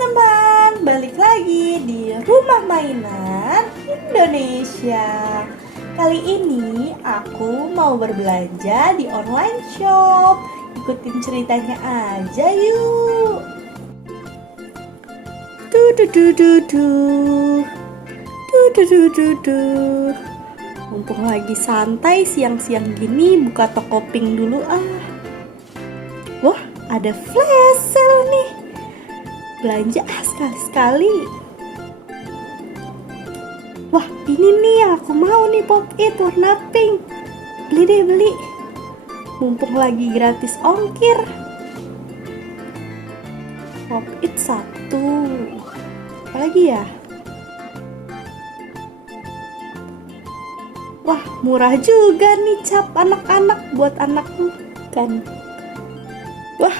teman-teman, balik lagi di Rumah Mainan Indonesia. Kali ini aku mau berbelanja di online shop. Ikutin ceritanya aja yuk. Mumpung lagi santai siang-siang gini, buka toko pink dulu ah. Wah, ada flash sale nih. Belanja sekali-sekali. Wah, ini nih yang aku mau nih, Pop It warna pink. Beli deh, beli. Mumpung lagi gratis ongkir. Pop It 1. Apa lagi ya? Wah, murah juga nih cap anak-anak buat anakku kan. Wah,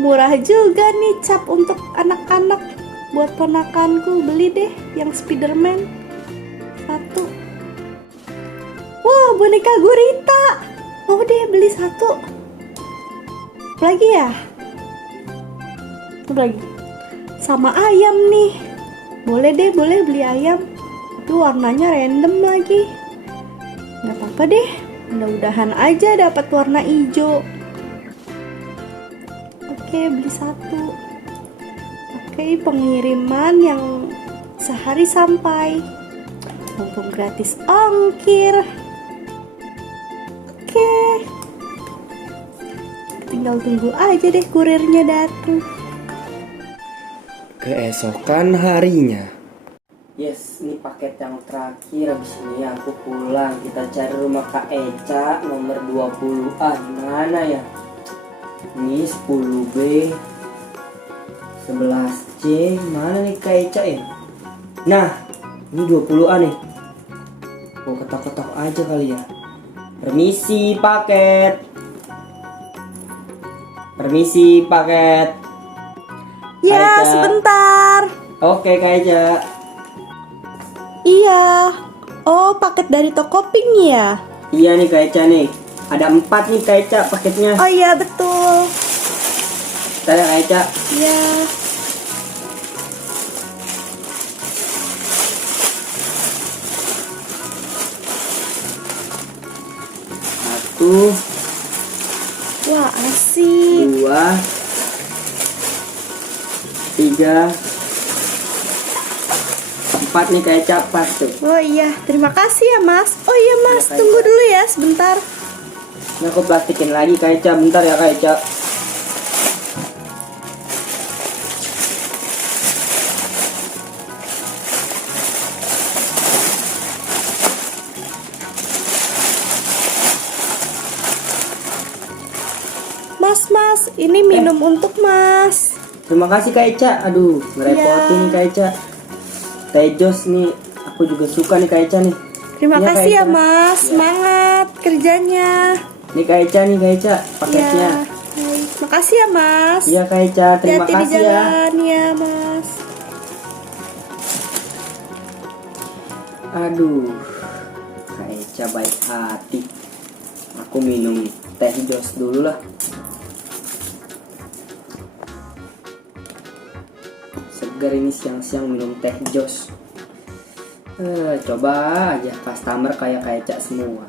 murah juga nih cap untuk anak-anak buat ponakanku. Beli deh yang Spiderman 1. Wah, boneka gurita. Mau deh beli 1. Apa lagi ya? Apa lagi? Sama ayam nih. Boleh deh, boleh beli ayam. Tapi warnanya random lagi. Gak apa-apa deh. Mudah-mudahan aja dapat warna hijau. Oke, beli 1. Oke, pengiriman yang sehari sampai. Mumpung gratis ongkir. Oke. Tinggal tunggu aja deh kurirnya datang. Keesokan harinya. Yes, ini paket yang terakhir. Habis ini aku pulang. Kita cari rumah Kak Eca nomor 20A. Gimana ya? Ini 10B 11C. Mana nih Kak Eca ya? Nah, ini 20A nih. Oh, ketok-ketok aja kali ya. Permisi paket. Permisi paket. Ya, Kak Eca. sebentar. Oke Kak Eca. Iya. Oh, paket dari toko pink ya? Iya nih Kak Eca nih. Ada 4 nih Kak Eca paketnya. Oh iya, betul. Bentar ya Kak Eca. Iya. Satu, Wah, asik. 2, 3, 4 nih Kak Eca pas tuh. Oh iya, terima kasih ya Mas. Oh iya Mas, Iya, Kak tunggu Eca. dulu ya sebentar. Ini aku plastikin lagi Kak Eca. Bentar ya Kak Eca. Mas, ini minum untuk Mas. Terima kasih Kak Eca. Aduh, ngerepotin Iya. Kak Eca. Teh jos nih. Aku juga suka nih Kak Eca nih. Terima Iya, Kak kasih ya Eca. Mas, Iya. semangat kerjanya. Nih Kak Eca nih Kak Eca paketnya. Ya, baik. Makasih ya Mas. Iya Kak Eca, terima Hati-hati di kasih ya. jalan ya Mas. Aduh, Kak Eca baik hati. Aku minum teh jos dulu lah. Segar ini siang-siang minum teh jos. Coba aja customer kayak Kak Eca semua.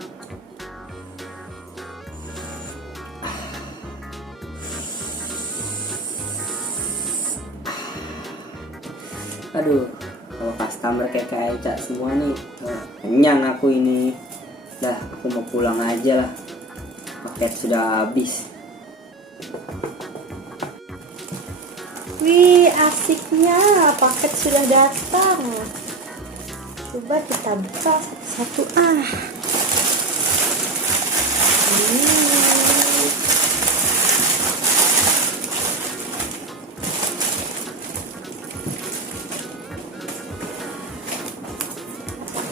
Aduh, kalau customer kayak Kak Eca semua nih, kenyang aku ini. Dah, aku mau pulang aja lah. Paket sudah habis. Wih, asiknya paket sudah datang. Coba kita buka satu-satu ah.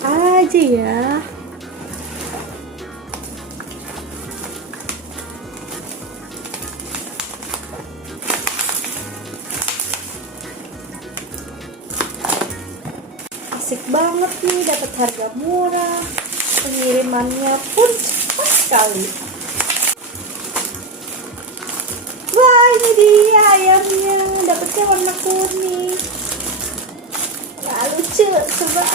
Aja ya. Asik banget nih, dapat harga murah. Pengirimannya pun cepat sekali. Wah, ini dia ayamnya, dapetnya warna kuning. Wah, lucu, coba.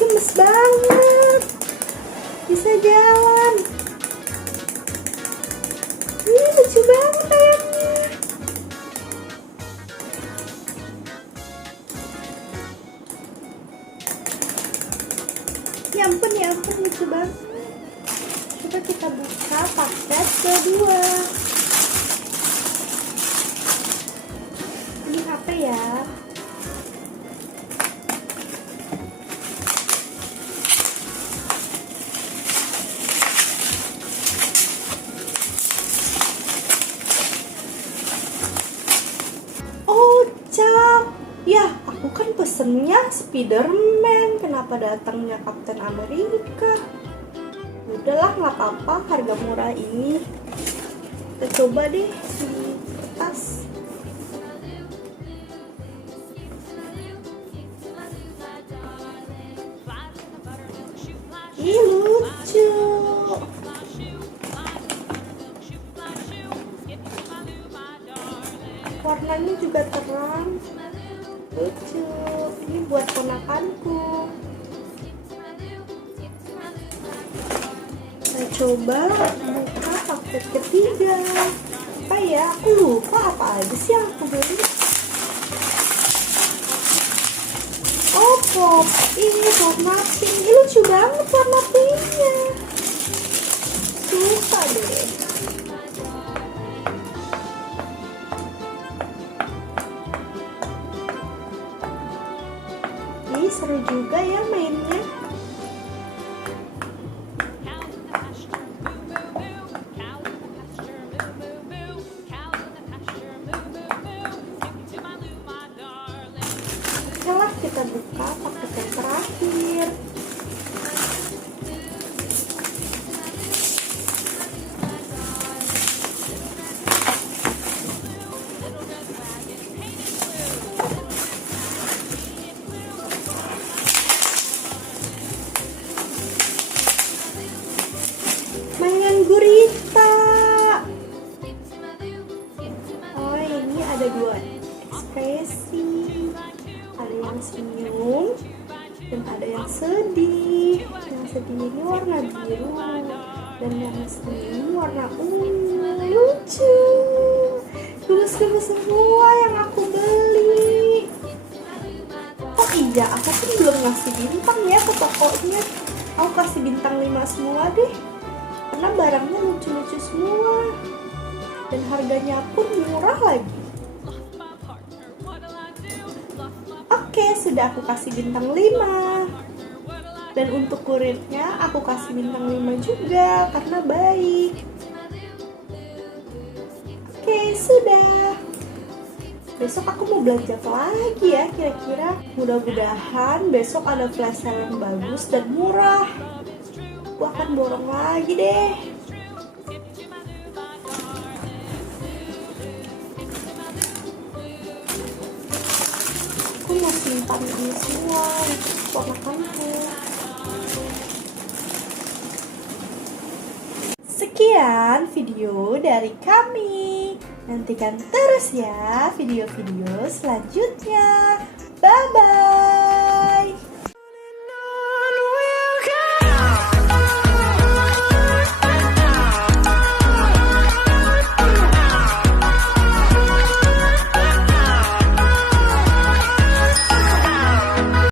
Gemes banget, bisa jalan. Lucu banget ayamnya. Ya ampun, lucu banget. Coba kita buka paket kedua. Ini apa ya? Ya, aku kan pesennya Spiderman, kenapa datangnya Captain America? Udahlah, nggak apa-apa, harga murah ini. Kita coba deh di kertas. Ih, lucu. Warnanya juga terang. Lucu, ini buat ponakanku. Saya coba buka paket ketiga. Apa ya? Aku lupa apa aja sih yang aku beli. Oh, pop ini warna pink. Ini lucu banget warna pinknya. Suka deh. Seru juga ya mainnya. Oke, kita buka paket yang terakhir. Mainan gurita. Oh, ini ada dua ekspresi. Ada yang senyum dan ada yang sedih. Yang sedih ini warna biru dan yang senyum warna ungu. Lucu. Gemes-gemes semua yang aku beli. Oh iya, aku kan belum ngasih bintang ya ke tokonya. Aku kasih bintang 5 semua deh, karena barangnya lucu-lucu semua dan harganya pun murah lagi. Oke, sudah aku kasih bintang 5. Dan untuk kurirnya aku kasih bintang 5 juga karena baik. Oke, sudah. Besok aku mau belanja apa lagi ya kira-kira. Mudah-mudahan besok ada flash sale yang bagus dan murah. Aku akan borong lagi deh. Aku mau simpan ini semua untuk ponakanku. Sekian video dari kami. Nantikan terus ya video-video selanjutnya. Bye-bye.